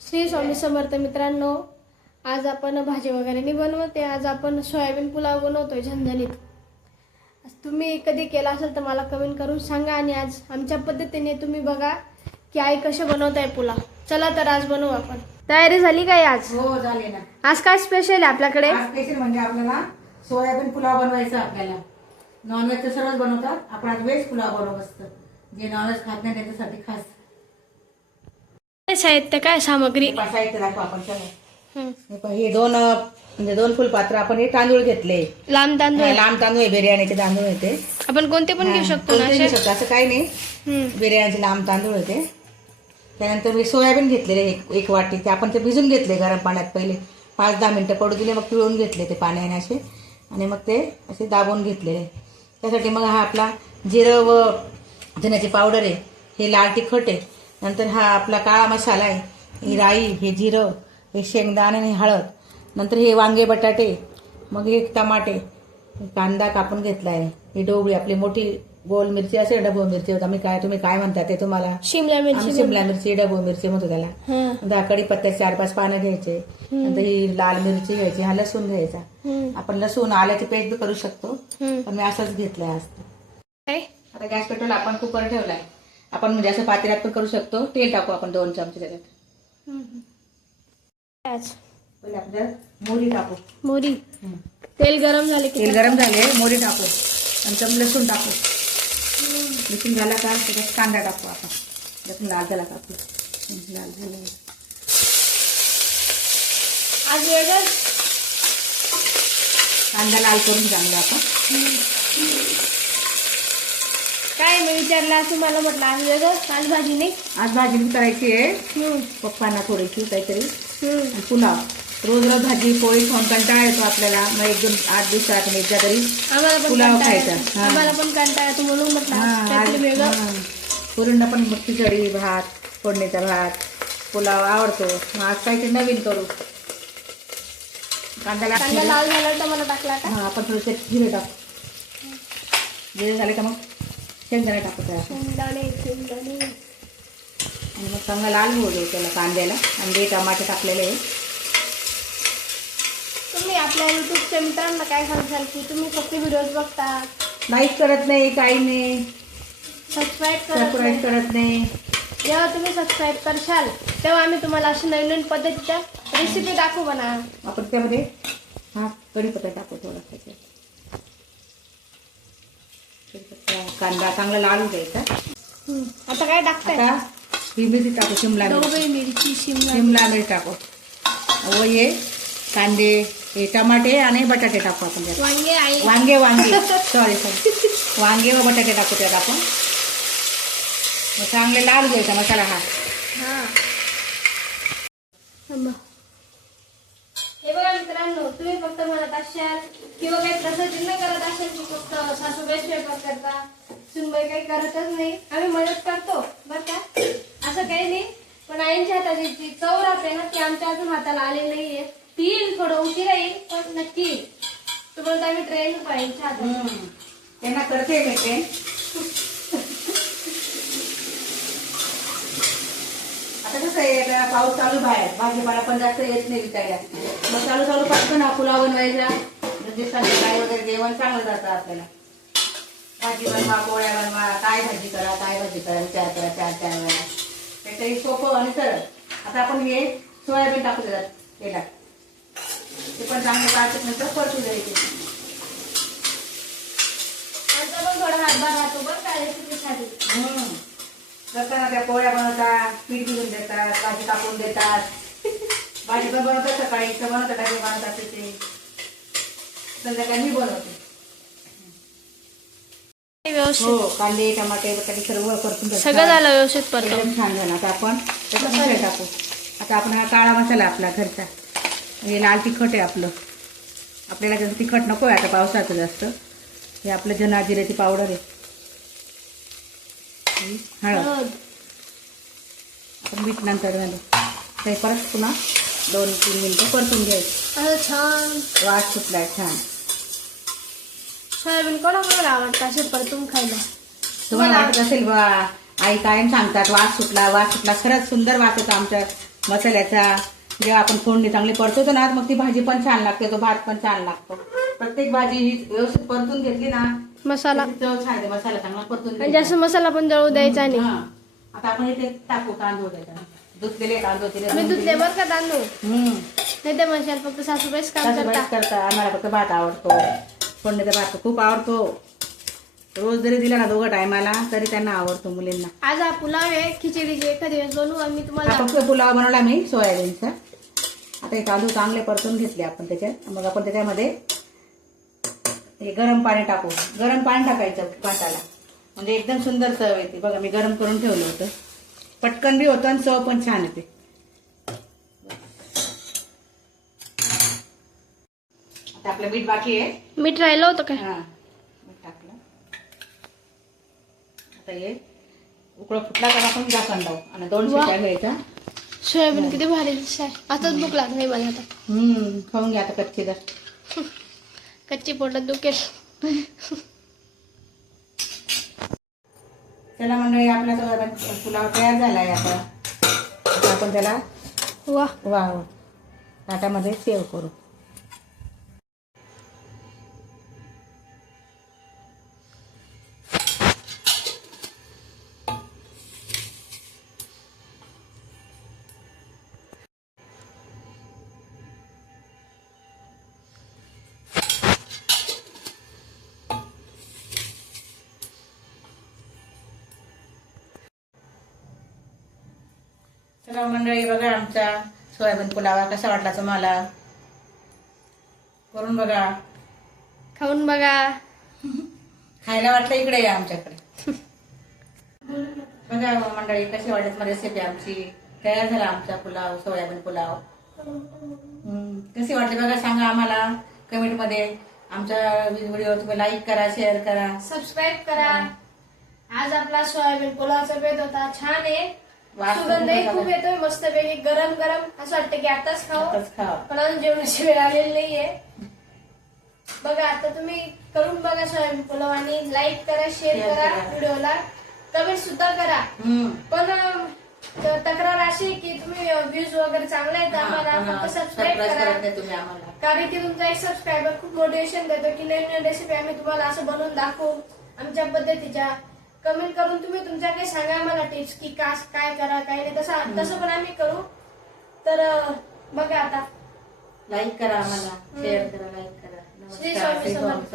श्री स्वामी समर्थ मित्रांनो, आज आपण भाजी वगैरे नाही बनवते. आज आपण सोयाबीन पुलाव बनवतोय झणझणीत. तुम्ही कधी केला असेल तर मला कमेंट करून सांगा. आणि आज आमच्या पद्धतीने तुम्ही बघा की आई कसे बनवत आहे पुलाव. चला तर आज बनवू आपण. तयारी झाली काय आज? हो झाली ना. आज काय स्पेशल आहे आपल्याकडे? आज स्पेशल म्हणजे आपल्याला सोयाबीन पुलाव बनवायचा. आपल्याला नॉनव्हेज तर सर्वच बनवतात, आपण आज व्हेज पुलाव बनवू. मस्त जे नॉनव्हेज खात नाही त्याच्यासाठी खास साहित्य काय सामग्री? साहित्य दाखवू आपण. चला हे दोन फुलपात्र आपण हे तांदूळ घेतले. लांब तांदूळ? लांब तांदूळ आहे, बिर्याणीचे तांदूळ येते. आपण कोणते पण घेऊ शकतो ना? घेऊ शकतो, असं काही नाही. बिर्याणीचे लांब तांदूळ येते. त्यानंतर मी सोयाबीन घेतलेले एक वाटी. ते आपण ते भिजून घेतले गरम पाण्यात. पहिले 5-10 मिनिटं पडू दिले, मग पिळून घेतले ते पाण्याने असे. आणि मग ते असे दाबून घेतलेले. त्यासाठी मग हा आपला जिरं व धण्याची पावडर आहे, हे लाल तिखट आहे. नंतर हा आपला काळा मसाला आहे, ही राई, हे जिरं, हे शेंगदाणे आणि हळद. नंतर हे वांगे बटाटे, मग हे टमाटे, कांदा कापून घेतला आहे. ही डोबळी आपली मोठी गोल मिरची असेल, डबो मिरची होता. तुम्ही काय म्हणता ते तुम्हाला? शिमला मिरची. शिमला मिरची, डबो मिरची म्हणतो त्याला. कढीपत्त्याचे 4-5 पानं घ्यायचे. नंतर ही लाल मिरची घ्यायची, हा लसूण घ्यायचा. आपण लसूण आल्याची पेस्ट बी करू शकतो, पण मी असंच घेतलंय आज. आता गॅस पेटवला, आपण कुकर ठेवलाय. आपण म्हणजे असं पातेल्यात पण करू शकतो. तेल टाकू आपण 2 चमचे त्याच्यात. पहिले आपल्याला मोहरी टाकू. मोहरी. तेल गरम झाले की? तेल गरम झाले, मोहरी टाकू. नंतर लसूण टाकू. लसूण झाला का त्याच्यात कांदा टाकू आपण. लसूण लाल झाला का आपलं लाल झालं. आज वेगळं कांदा लाल करून चांगला आपण. काय मी विचारला तुम्हाला, म्हटलं आज वेगळं, आज भाजी नाही. आज भाजी करायची आहे पप्पांना थोडीशी काहीतरी. आणि पुलाव. रोज भाजी पोळी खाऊन कंटाळा येतो आपल्याला. मग 1-2-8 दिवसात एकदा तरी पुलाव खायचा. आम्हाला पण कंटाळा येतो, म्हणून म्हटलं वेगळं. पुरणला पण मग खिचडी, भात, फोडणीचा भात, पुलाव आवडतो. मग आज काहीतरी नवीन करू. कांदा लाल झाला टमाटर टाकला का? हा, आपण थोडेसे जिरे टाकू. जिरे झाले का मग शेंगदाणे टाकू शेंगदाणे. आणि मग चांगला लाल होऊ देऊ त्याला कांद्याला. आणि ते टमाटे टाकलेले आहे. तुम्ही आपल्या युट्यूबच्या मित्रांना काय सांगाल की तुम्ही फक्त व्हिडिओज बघता, लाईक करत नाही, काही नाही, सबस्क्राईब करत नाही. जेव्हा तुम्ही सबस्क्राईब करशाल तेव्हा आम्ही तुम्हाला अशी नवीन पद्धतीच्या रेसिपी दाखवू. म्हणा आपण त्यामध्ये कढीपत्ता टाकू थोडा. त्याच्यात कांदा चांगला लाल होऊ द्यायचा. आता काय टाकताय? आता ही मिरची टाकू, शिमला मिरची. शिमला मिरची टाकू. व हे कांदे, हे टमाटे आणि बटाटे टाकू आपण त्यात. वांगे सॉरी वांगे व बटाटे टाकू त्यात आपण. चांगले लाल घ्यायचा मसाला हा. हे बघा मित्रांनो, तुम्ही फक्त म्हणत असाल किंवा काही प्रसाद न करत असाल की फक्त सासूबाई स्वयंपाक करता, सुनबाई काही करतच नाही. आम्ही मदत करतो बरं का, असं काही नाही. पण आईंच्या हाताची जी चव राहते ना, ती आमच्या अजून हाताला आलेली नाहीये. ती येईल, थोडं उशीर येईल, पण नक्की येईल. तुम्हाला आम्ही ट्रेन पाहिजे हाताला. त्यांना करते मी ट्रेन. आता कसं आहे, पाऊस चालू बाहेर, भाजीपाला पण जास्त येत नाही विकायला. मग चालू पटकन पुलाव बनवायचा. म्हणजे संध्याकाळी वगैरे जेवण चांगलं जातं आपल्याला. भाजी बनवा, पोळ्या बनवा, काय भाजी करा विचार करा 4 वेळा. काहीतरी सोपं आणि सरळ. आता आपण हे सोयाबीन टाकू देतात तेलात. ते पण चांगलं काढतात, नंतर परतू द्यायचे. पण थोडा हातभार राहतो बरं का रेसिपीसाठी. करताना त्या पोळ्या बनवतात, पीठ भिजून देतात, भाजी कापून देतात. भाजी पण बनवतात सकाळी, बनवतात डबे बनवतात तिथे. संध्याकाळी मी बनवते. हो, कांदे, टमाटे, बटाटे सर्व परतून सगळं झालं व्यवस्थित परतून. छान झालं. आता आपण त्याचा मसाला टाकू. आता आपण हा काळा मसाला आपला घरचा, हे लाल तिखट आहे आपलं. आपल्याला जास्त तिखट नको आहे आता पावसाचं जास्त. हे आपलं धना जिऱ्याची पावडर आहे. हळद. आपण मीठ नंतर झालं काही परत पुन्हा 2-3 मिनिटं परतून घ्यायचं. छान वास सुटलाय छान. सोयाबीन कोणाकोणाला आवडतं असे परतून खायला? तुम्हाला वाटत असेल बा आई कायम सांगतात वास सुटला. खरंच सुंदर वास होता आमच्या मसाल्याचा. जेव्हा आपण फोडणी चांगली परतवतो ना मग ती भाजी पण छान लागते, तो भात पण छान लागतो. प्रत्येक भाजी ही व्यवस्थित परतून घेतली ना मसाला त्याची चव छान आहे. मसाला चांगला परतून आणि घ्यायचा. जास्त मसाला पण जळू द्यायचा नाही. हा. आता आपण इथे टाकू तांदूळ त्याच्यात. धुतलेले तांदूळ तिथे मी धुतले बरं का तांदूळ. हम्म. नाही ते म्हणशाल फक्त सासूबाईच काम सासूबाईच करता. करता. आम्हाला फक्त भात आवडतो, फोडणीचा भात खूप आवडतो. रोज जरी दिला ना 2 टायमाला तरी त्यांना आवडतो मुलींना. आज हा पुलाव आहे, खिचडीची एखाद दिवस बनवू आम्ही तुम्हाला. हा फक्त पुलाव बनवला मी सोयाबीनचा. आता हे तांदूळ चांगले परतून घेतले आपण त्याच्यात. मग आपण त्याच्यामध्ये हे गरम पाणी टाकू. गरम पाणी टाकायचं भाताला म्हणजे एकदम सुंदर चव येते. बघा मी गरम करून ठेवलं होतं. पटकन बी होतं आणि चव पण छान येते. आता आपलं मीठ बाकी आहे. मीठ राहिलं होतं काय? हा मीठ टाकलं. आता हे उकळं फुटला तर आपण झाकण लावू आणि 2 शिट्ट्या घ्यायचा. सोयाबीन किती भारी दिसत आहे. आताच भूक लागली मला आता. खाऊन घ्या आता कच्ची तर. कच्ची पोटात दुखेल. चला मंडळी आपला सोयाबीन पुलाव तयार झालाय. आता आपण त्याला वा ताटामध्ये सेव करू. चला मंडळी बघा आमचा सोयाबीन पुलावा कसा वाटला तुम्हाला. करून बघा, खाऊन बघा. खायला वाटलं इकडे या आमच्याकडे. बघा मंडळी कशी वाटत रेसिपी आमची. तयार झाला आमचा पुलाव, सोयाबीन पुलाव. कशी वाटली बघा सांगा आम्हाला कमेंट मध्ये. आमच्या व्हिडिओ तुम्ही लाईक करा, शेअर करा, सबस्क्राईब करा. आज आपला सोयाबीन पुलावचा बेत होता. छान आहे, वास सुगंधही खूप येतोय मस्त पैकी. गरम गरम असं वाटतं की आताच खाऊ, आताच खावा. पण अजून जेवणाची वेळ आलेली नाहीये. बघा आता तुम्ही करून बघा सोयाबीन पुलाव आणि लाईक करा, शेअर करा, व्हिडिओला कमेंट सुद्धा करा. पण तक्रार अशी की तुम्ही व्ह्यूज वगैरे चांगले आहेत आम्हाला, फक्त सबस्क्राईब करा. तुम्ही आम्हाला कारण की तुमचा एक सबस्क्रायबर खूप मोटिवेशन देतो की नवीन नवीन रेसिपी आम्ही तुम्हाला असं बनवून दाखवू आमच्या पद्धतीच्या. कमेंट करून तुम्ही तुमच्या काही सांगा आम्हाला टिप्स की काय करा काय नाही, तसं पण आम्ही करू. तर बघा आता लाईक करा, आम्हाला शेअर करा, लाईक करा. श्री स्वामी समर्थ.